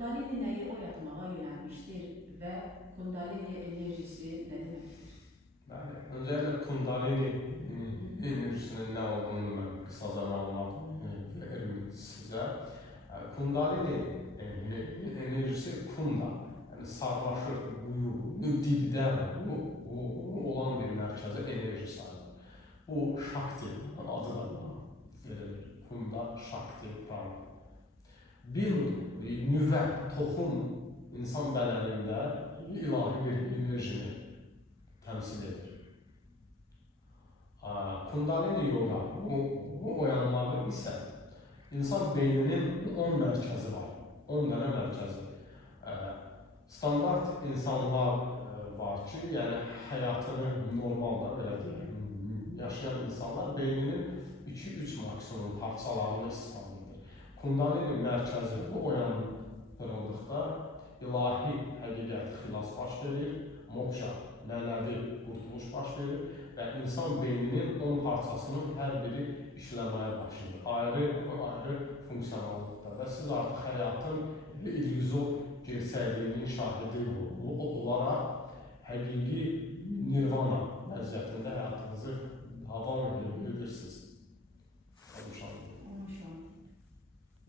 Kundalini nəyi oyatmağa yönəlmişdir və Kundalini enerjisi nə deməkdir? Bəli, öncəliklə Kundalini enerjisinin nə olduğunu mən qısaca məlumat verim sizə. Kundalini enerjisi kunda, yəni sarmaşıq, dibdə olan bir mərkəzi enerji sayılır. Bu Shakti adı da verilir. Kunda, Shakti, Prana. Bir nüvə, toxum insan bədənində ilahi bir enerjini təmsil edir. Kundalini yoga, bu oyanmağı isə insan beyninin 10 mərkəzi var, 10 dənə mərkəzi. Standart insanlar var ki, yəni həyatını normalda belə deyək, yaşayan insanlar beyninin 2-3 maksimum parçalarını istifadə edir. Kundalini mərkəzi bu oyandırıldıqda ilahi həqiqət xilas baş verir, moksha, mənəvi qurtuluş baş verir və insan beyninin 10 parçasının hər biri işləməyə başlayır. Ayrı funksiyonallıqda və siz artıq həyatın illüzor gerçəkliyinin şahidi olaraq həqiqi